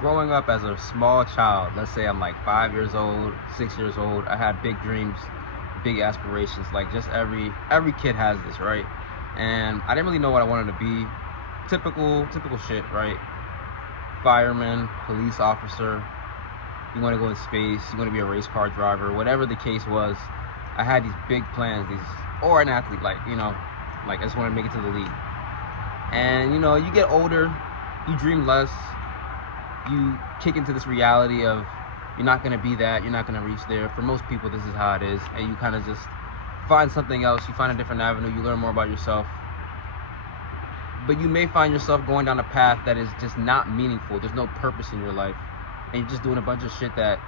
growing up as a small child, let's say I'm like 5 years old, 6 years old, I had big dreams, big aspirations. Like just every kid has this, right? And I didn't really know what I wanted to be. Typical shit, right? Fireman, police officer. You want to go in space. You want to be a race car driver. Whatever the case was, I had these big plans. Or an athlete, like I just want to make it to the league. And you get older, you dream less. You kick into this reality of you're not going to be that, you're not going to reach there. For most people, this is how it is. And you kind of just find something else. You find a different avenue. You learn more about yourself. But you may find yourself going down a path that is just not meaningful. There's no purpose in your life. And you're just doing a bunch of shit that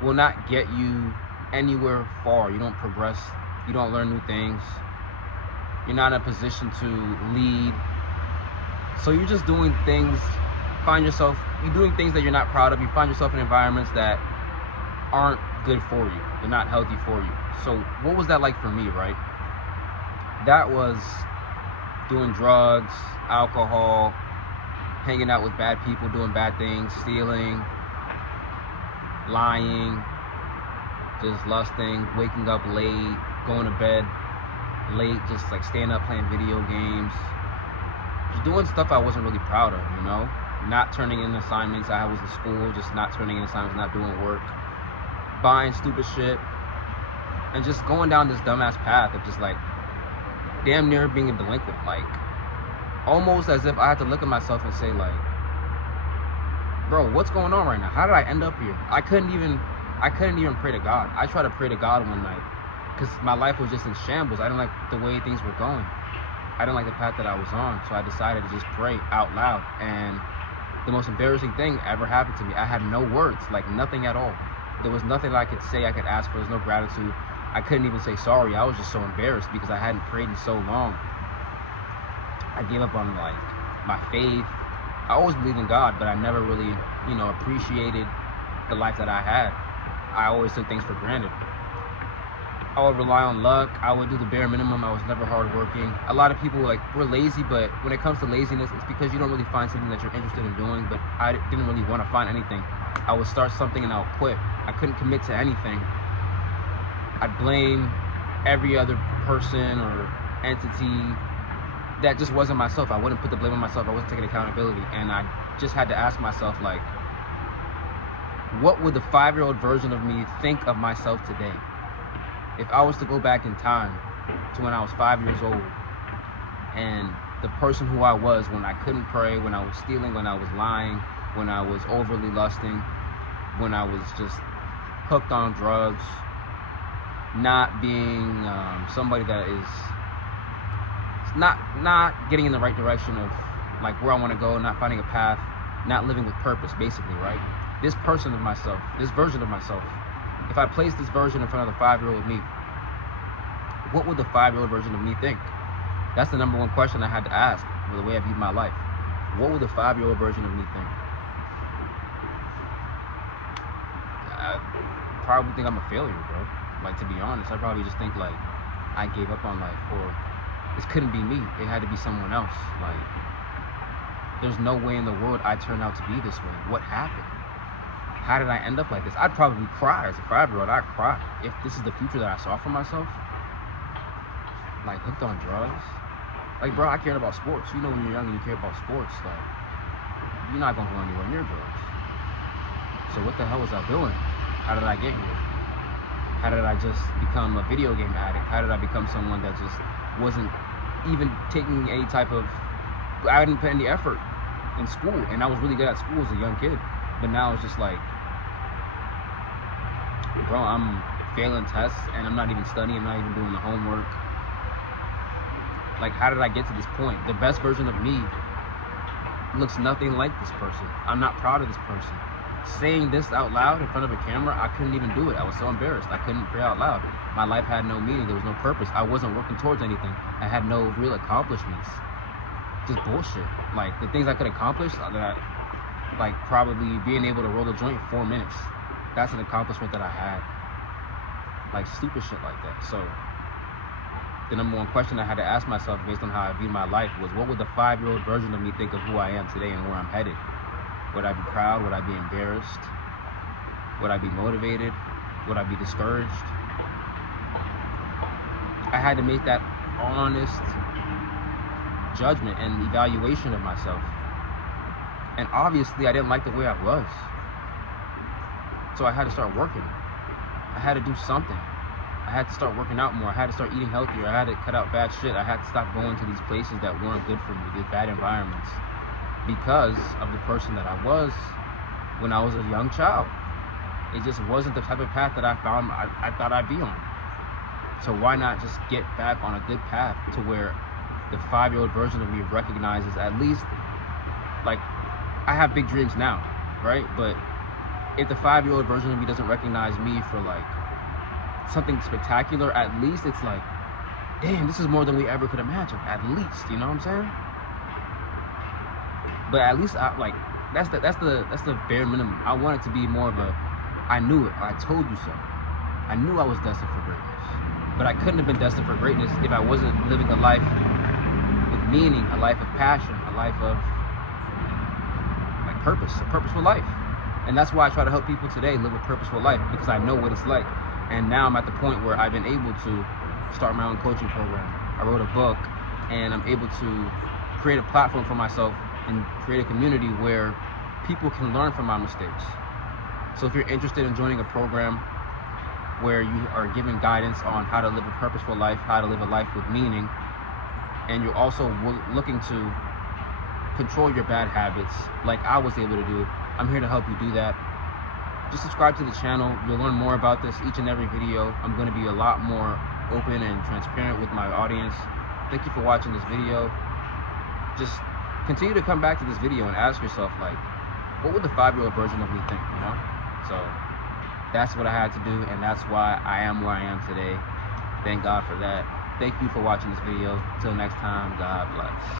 will not get you anywhere far. You don't progress. You don't learn new things. You're not in a position to lead. So you're just doing things, you're doing things that you're not proud of. You find yourself in environments that aren't good for you. They're not healthy for you. So what was that like for me, right? That was doing drugs, alcohol, hanging out with bad people, doing bad things, stealing, lying, just lusting, waking up late, going to bed late, just like staying up playing video games, just doing stuff I wasn't really proud of, not turning in assignments. I was in school, just not turning in assignments, not doing work, buying stupid shit, and just going down this dumbass path of just like damn near being a delinquent, like almost as if I had to look at myself and say like, bro, what's going on right now? How did I end up here? I couldn't even pray to God. I tried to pray to God one night because my life was just in shambles. I didn't like the way things were going. I didn't like the path that I was on, so I decided to just pray out loud. And the most embarrassing thing ever happened to me. I had no words, like nothing at all. There was nothing that I could say, I could ask for. There's no gratitude. I couldn't even say sorry. I was just so embarrassed because I hadn't prayed in so long. I gave up on like my faith. I always believed in God, but I never really, appreciated the life that I had. I always took things for granted. I would rely on luck. I would do the bare minimum. I was never hardworking. A lot of people we're lazy, but when it comes to laziness, it's because you don't really find something that you're interested in doing. But I didn't really want to find anything. I would start something and I would quit. I couldn't commit to anything. I'd blame every other person or entity that just wasn't myself. I wouldn't put the blame on myself. I wasn't taking accountability. And I just had to ask myself, like, what would the 5-year-old version of me think of myself today? If I was to go back in time to when I was 5 years old and the person who I was when I couldn't pray, when I was stealing, when I was lying, when I was overly lusting, when I was just hooked on drugs, not being somebody that is not getting in the right direction of like where I want to go, not finding a path, not living with purpose, basically, right? This person of myself, this version of myself, if I place this version in front of the 5-year-old me, what would the 5-year-old version of me think? That's the number one question I had to ask for the way I viewed my life. What would the 5-year-old version of me think? I probably think I'm a failure, bro. Like, to be honest, I probably just think like I gave up on life, or this couldn't be me. It had to be someone else. Like, there's no way in the world I turned out to be this way. What happened? How did I end up like this? I'd probably cry as a 5-year-old. I'd cry if this is the future that I saw for myself. Like, hooked on drugs. Like, bro, I cared about sports. When you're young and you care about sports, like, you're not gonna go anywhere near drugs. So what the hell was I doing? How did I get here? How did I just become a video game addict? How did I become someone that just wasn't even taking any type of, I didn't put any effort in school, and I was really good at school as a young kid. But now it's just like, bro, I'm failing tests and I'm not even studying, I'm not even doing the homework. Like, how did I get to this point? The best version of me looks nothing like this person. I'm not proud of this person. Saying this out loud in front of a camera, I couldn't even do it. I was so embarrassed. I couldn't pray out loud. My life had no meaning. There was no purpose. I wasn't working towards anything. I had no real accomplishments. Just bullshit. Like, the things I could accomplish, like probably being able to roll a joint in 4 minutes. That's an accomplishment that I had. Like, stupid shit like that. So the number one question I had to ask myself based on how I viewed my life was, what would the 5-year-old version of me think of who I am today and where I'm headed? Would I be proud? Would I be embarrassed? Would I be motivated? Would I be discouraged? I had to make that honest judgment and evaluation of myself. And obviously I didn't like the way I was. So I had to start working. I had to do something. I had to start working out more. I had to start eating healthier. I had to cut out bad shit. I had to stop going to these places that weren't good for me, these bad environments, because of the person that I was when I was a young child. It just wasn't the type of path that I thought I'd be on. So why not just get back on a good path to where the 5-year-old version of me recognizes, at least, like, I have big dreams now, right? But if the 5-year-old version of me doesn't recognize me for like something spectacular, at least it's like, damn, this is more than we ever could imagine. At least, you know what I'm saying? But at least that's the bare minimum. I want it to be more of a, I knew it, I told you so. I knew I was destined for greatness. But I couldn't have been destined for greatness if I wasn't living a life with meaning, a life of passion, a life of like purpose, a purposeful life. And that's why I try to help people today live a purposeful life, because I know what it's like. And now I'm at the point where I've been able to start my own coaching program. I wrote a book, and I'm able to create a platform for myself and create a community where people can learn from my mistakes. So if you're interested in joining a program where you are given guidance on how to live a purposeful life, how to live a life with meaning, and you're also looking to control your bad habits like I was able to do, I'm here to help you do that. Just subscribe to the channel. You'll learn more about this each and every video. I'm going to be a lot more open and transparent with my audience. Thank you for watching this video. Just continue to come back to this video and ask yourself, like, what would the 5-year-old version of me think, you know? So that's what I had to do, and that's why I am where I am today. Thank God for that. Thank you for watching this video. Till next time, God bless.